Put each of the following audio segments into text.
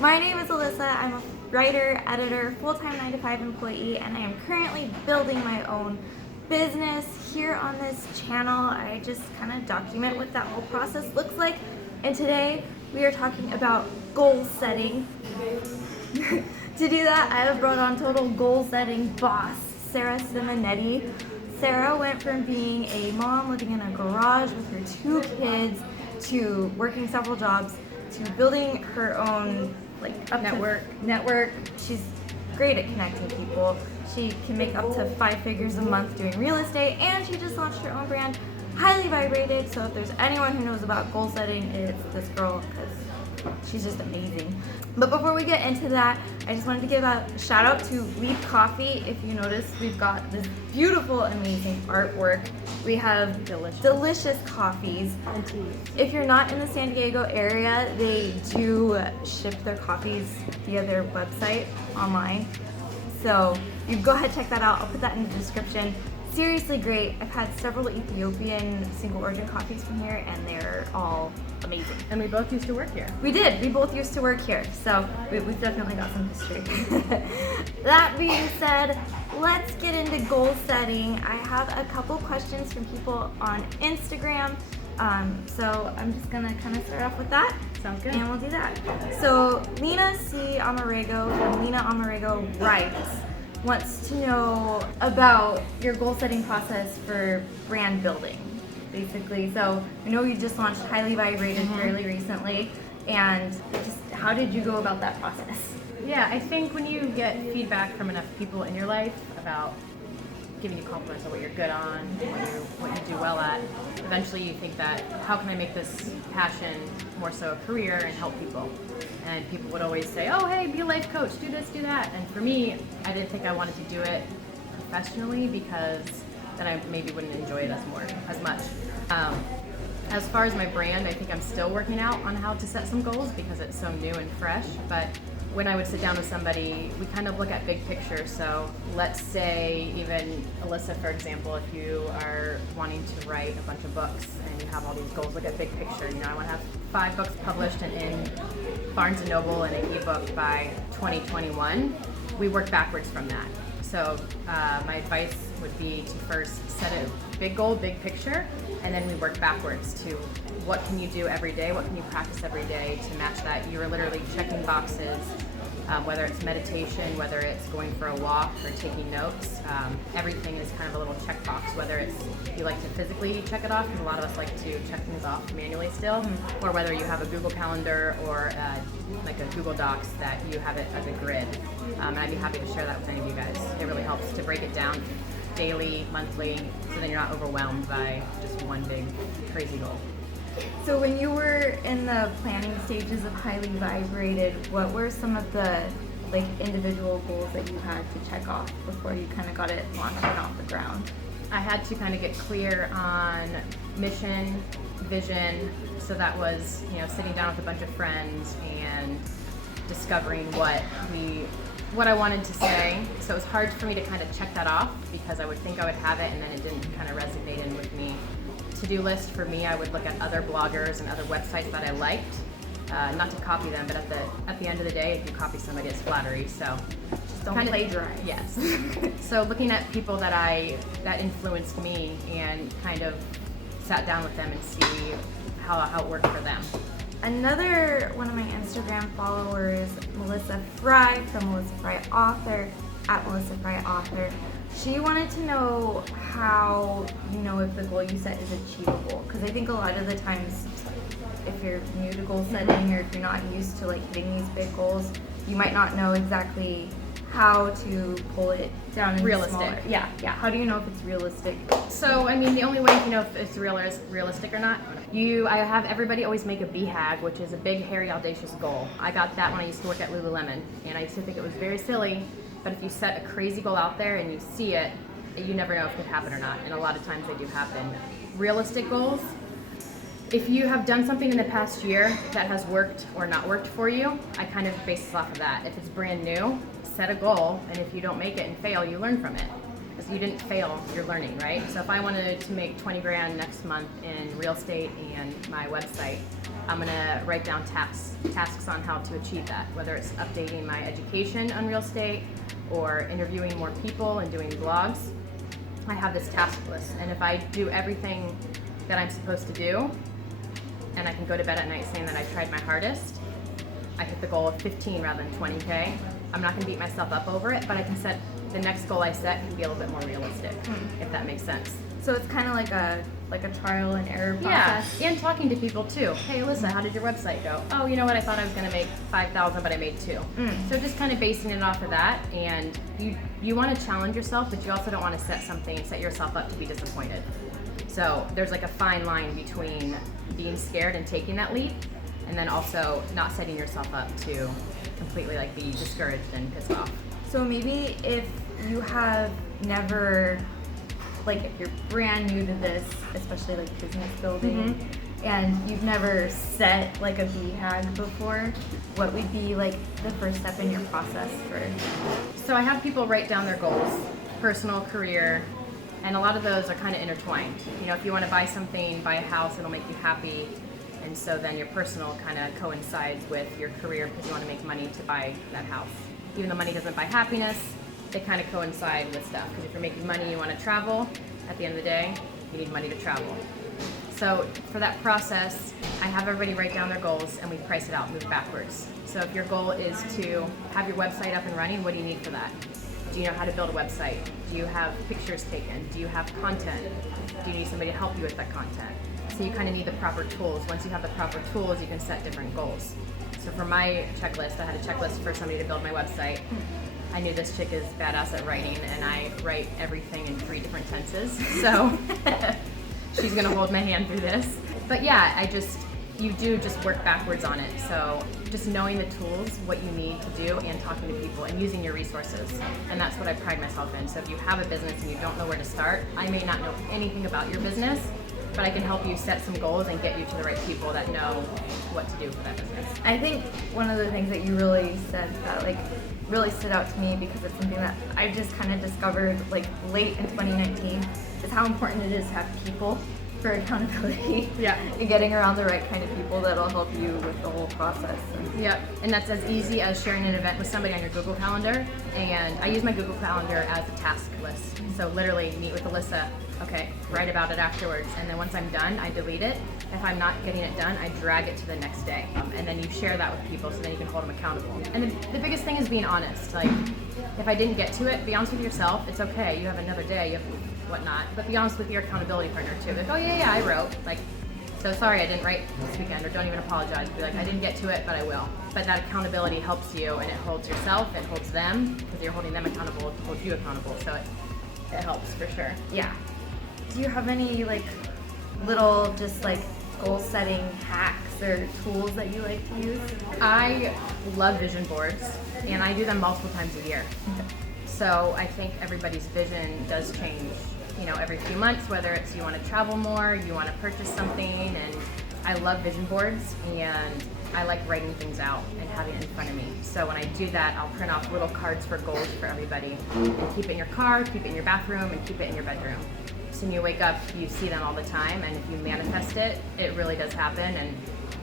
My name is Alyssa. I'm a writer, editor, full-time 9-to-5 employee, and I am currently building my own business. Here on this channel, I just kind of document what that whole process looks like. And today, we are talking about goal setting. To do that, I have brought on total goal setting boss, Simonetti. Sarah went from being a mom living in a garage with her 2 kids to working several jobs to building her own network. She's great at connecting people. She can make up to 5 figures a month doing real estate, and she just launched her own brand, Highly Vibrated. So if there's anyone who knows about goal setting, it's this girl, because she's just amazing. But before we get into that, I just wanted to give a shout out to Leap Coffee. If you notice, we've got this beautiful, amazing artwork. We have delicious coffees. And teas. If you're not in the San Diego area, they do ship their coffees via their website online. So you go ahead and check that out. I'll put that in the description. Seriously great. I've had several Ethiopian single origin coffees from here, and they're all amazing. And we both used to work here. We did. We both used to work here, so we've definitely got some history. That being said, let's get into goal setting. I have a couple questions from people on Instagram, so I'm just gonna kind of start off with that. Sounds good. And we'll do that. So Lina Amarego from Lina Amarego writes, wants to know about your goal setting process for brand building, basically. So I know you just launched Highly Vibrated fairly recently, and just how did you go about that process? Yeah, I think when you get feedback from enough people in your life about giving you compliments on what you're good on, what you do well at, eventually you think that, how can I make this passion more so a career and help people? And people would always say, oh, hey, be a life coach, do this, do that. And for me, I didn't think I wanted to do it professionally, because then I maybe wouldn't enjoy it as much. As far as my brand, I think I'm still working out on how to set some goals because it's so new and fresh. But when I would sit down with somebody, we kind of look at big picture. So let's say even Alyssa, for example, if you are wanting to write a bunch of books and you have all these goals, look at big picture. You know, I want to have 5 books published and in Barnes & Noble and an ebook by 2021. We work backwards from that. So my advice would be to first set a big goal, big picture, and then we work backwards to what can you do every day, what can you practice every day to match that. You're literally checking boxes, whether it's meditation, whether it's going for a walk or taking notes. Everything is kind of a little checkbox, whether it's you like to physically check it off, because a lot of us like to check things off manually still, or whether you have a Google Calendar or like a Google Docs that you have it as a grid. And I'd be happy to share that with any of you guys. It really helps to break it down daily, monthly, so then you're not overwhelmed by just one big crazy goal. So when you were in the planning stages of Highly Vibrated, what were some of the individual goals that you had to check off before you kind of got it launched and off the ground? I had to kind of get clear on mission, vision. So that was, sitting down with a bunch of friends and discovering what I wanted to say. So it was hard for me to kind of check that off because I would think I would have it and then it didn't kind of resonate in with me. To-do list for me, I would look at other bloggers and other websites that I liked, not to copy them, but at the end of the day, if you copy somebody, it's flattery. So just don't plagiarize. Yes. So looking at people that influenced me and kind of sat down with them and see how it worked for them. Another one of my Instagram followers, Melissa Frey from Melissa Frey Author, at Melissa Frey Author. She wanted to know how you know if the goal you set is achievable. Because I think a lot of the times, if you're new to goal setting or if you're not used to hitting these big goals, you might not know exactly how to pull it down into realistic. Smaller. Yeah. How do you know if it's realistic? So, the only way you can know if it's realistic or not, I have everybody always make a BHAG, which is a big, hairy, audacious goal. I got that when I used to work at Lululemon, and I used to think it was very silly. But if you set a crazy goal out there and you see it, you never know if it could happen or not. And a lot of times they do happen. Realistic goals, if you have done something in the past year that has worked or not worked for you, I kind of base this off of that. If it's brand new, set a goal, and if you don't make it and fail, you learn from it. Because you didn't fail, you're learning, right? So if I wanted to make 20 grand next month in real estate and my website, I'm gonna write down tasks on how to achieve that, whether it's updating my education on real estate or interviewing more people and doing blogs. I have this task list, and if I do everything that I'm supposed to do, and I can go to bed at night saying that I tried my hardest, I hit the goal of 15 rather than 20K. I'm not gonna beat myself up over it, but I can set, the next goal I set can be a little bit more realistic, if that makes sense. So it's kind of like a trial and error process. Yeah, and talking to people too. Hey, Alyssa, how did your website go? Oh, you know what? I thought I was going to make 5,000, but I made 2. So just kind of basing it off of that, and you want to challenge yourself, but you also don't want to set yourself up to be disappointed. So there's like a fine line between being scared and taking that leap, and then also not setting yourself up to completely like be discouraged and pissed off. So maybe if you have never, like if you're brand new to this, especially like business building, and you've never set like a BHAG before, what would be like the first step in your process for? So I have people write down their goals, personal, career, and a lot of those are kind of intertwined. You know, if you want to buy something, buy a house, it'll make you happy. And so then your personal kind of coincides with your career because you want to make money to buy that house. Even though money doesn't buy happiness, they kind of coincide with stuff. Because if you're making money, you want to travel. At the end of the day, you need money to travel. So for that process, I have everybody write down their goals and we price it out, move backwards. So if your goal is to have your website up and running, what do you need for that? Do you know how to build a website? Do you have pictures taken? Do you have content? Do you need somebody to help you with that content? So you kind of need the proper tools. Once you have the proper tools, you can set different goals. So for my checklist, I had a checklist for somebody to build my website. I knew this chick is badass at writing, and I write everything in 3 different tenses. So she's gonna hold my hand through this. But yeah, you do just work backwards on it. So just knowing the tools, what you need to do, and talking to people and using your resources. And that's what I pride myself in. So if you have a business and you don't know where to start, I may not know anything about your business, but I can help you set some goals and get you to the right people that know what to do for that business. I think one of the things that you really said that like really stood out to me, because it's something that I just kind of discovered like late in 2019, is how important it is to have people for accountability. Yeah. And getting around the right kind of people that'll help you with the whole process. Yep, and that's as easy as sharing an event with somebody on your Google Calendar. And I use my Google Calendar as a task list. So literally meet with Alyssa, okay, write about it afterwards. And then once I'm done, I delete it. If I'm not getting it done, I drag it to the next day. And then you share that with people so then you can hold them accountable. And the biggest thing is being honest. Like, if I didn't get to it, be honest with yourself. It's okay, you have another day, you have whatnot. But be honest with your accountability partner too. Like, oh yeah, I wrote. Like, so sorry I didn't write this weekend, or don't even apologize. Be like, I didn't get to it, but I will. But that accountability helps you, and it holds yourself, it holds them, because you're holding them accountable, it holds you accountable. So it helps for sure. Yeah. Do you have any like little just like goal setting hacks or tools that you like to use? I love vision boards, and I do them multiple times a year. So I think everybody's vision does change, you know, every few months, whether it's you want to travel more, you want to purchase something, and I love vision boards, and I like writing things out and having it in front of me. So when I do that, I'll print off little cards for goals for everybody, and keep it in your car, keep it in your bathroom, and keep it in your bedroom. So when you wake up, you see them all the time, and if you manifest it, it really does happen. And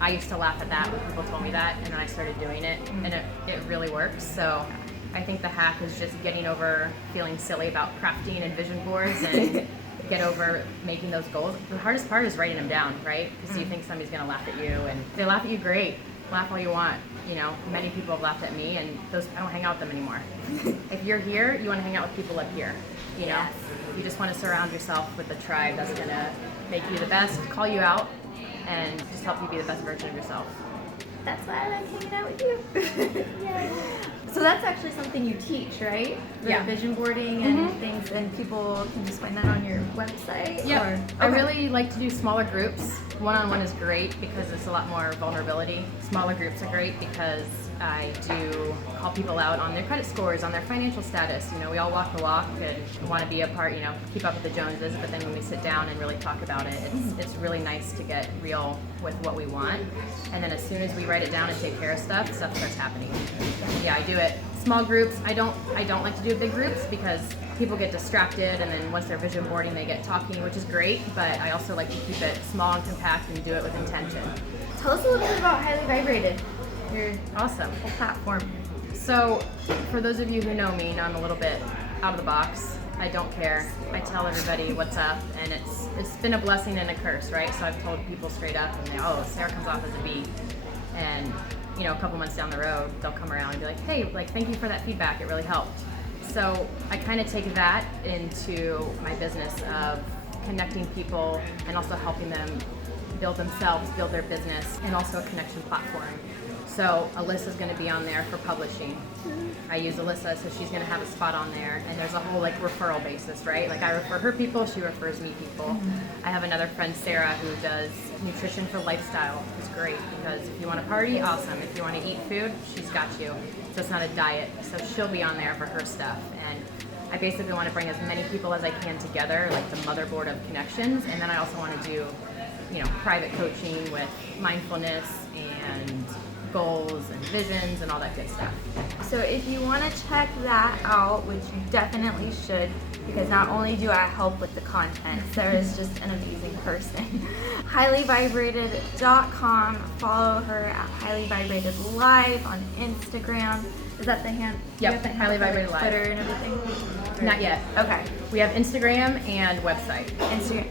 I used to laugh at that when people told me that, and then I started doing it, and it really works. So I think the hack is just getting over feeling silly about crafting and vision boards, and get over making those goals. The hardest part is writing them down, right? Because you think somebody's gonna laugh at you, and if they laugh at you, great. Laugh all you want. You know, many people have laughed at me, and I don't hang out with them anymore. If you're here, you want to hang out with people up here. You know, you just want to surround yourself with a tribe that's gonna make you the best, call you out, and just help you be the best version of yourself. That's why I like hanging out with you. Yay. So that's actually something you teach, right? Yeah. Vision boarding and things, and people can just find that on your website? Yeah. Okay. I really like to do smaller groups. One-on-one is great because it's a lot more vulnerability. Smaller groups are great because I do call people out on their credit scores, on their financial status. You know, we all walk the walk and want to be a part, you know, keep up with the Joneses, but then when we sit down and really talk about it, it's really nice to get real with what we want. And then as soon as we write it down and take care of stuff starts happening. Yeah, I do it. Small groups. I don't like to do big groups because people get distracted, and then once they're vision boarding, they get talking, which is great, but I also like to keep it small and compact and do it with intention. tell us a little bit about Highly Vibrated, your Awesome. whole platform. So, for those of you who know me, I'm a little bit out of the box. I don't care. I tell everybody what's up, and it's been a blessing and a curse, right? So I've told people straight up, and Sarah comes off as a B, and you know, a couple months down the road, they'll come around and be like, hey, like, thank you for that feedback. It really helped. So I kind of take that into my business of connecting people and also helping them build themselves, build their business, and also a connection platform. So Alyssa's going to be on there for publishing. I use Alyssa, so she's going to have a spot on there, and there's a whole like referral basis, right? Like I refer her people, she refers me people. I have another friend, Sarah, who does nutrition for lifestyle. It's great because if you want to party, awesome. If you want to eat food, she's got you. So it's not a diet. So she'll be on there for her stuff. And I basically want to bring as many people as I can together, like the motherboard of connections. And then I also want to do, you know, private coaching with mindfulness and goals and visions and all that good stuff. So if you want to check that out, which you definitely should, because not only do I help with the content, Sarah's just an amazing person. Highlyvibrated.com. Follow her at Highly Vibrated Live on Instagram. Is that the hand? Yep, you have the Highly handle for Vibrated Live. Twitter and everything? Not yet. Okay. We have Instagram and website. Instagram.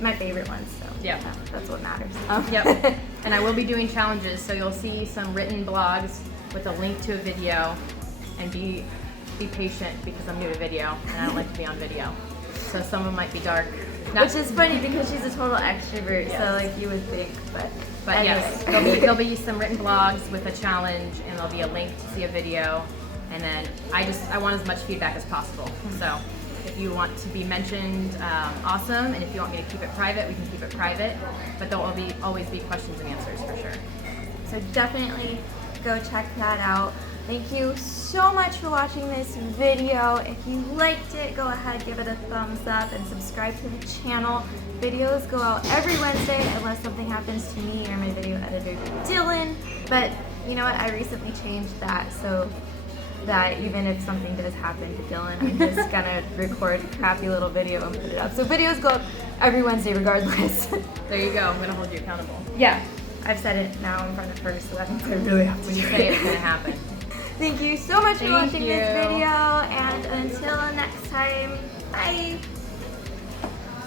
My favorite ones, so Yep. that's what matters. Yep. And I will be doing challenges, so you'll see some written blogs with a link to a video, and be patient because I'm new to video and I don't like to be on video. So some of them might be dark. Which is funny because she's a total extrovert, so like you would think, but anyway. Yes, there'll be some written blogs with a challenge, and there'll be a link to see a video, and then I want as much feedback as possible. So if you want to be mentioned, awesome, and if you want me to keep it private, we can keep it private, but there will always be questions and answers for sure. So definitely go check that out. Thank you so much for watching this video. If you liked it, go ahead, give it a thumbs up and subscribe to the channel. Videos go out every Wednesday unless something happens to me or my video editor, Dylan. But you know what? I recently changed that so that even if something does happen to Dylan, I'm just gonna record a crappy little video and put it up. So videos go up every Wednesday regardless. There you go. I'm gonna hold you accountable. Yeah, I've said it now in front of her, so that means I really have to When you do say it. it's gonna happen. Thank you so much for Thank watching you. this video, and until next time, bye!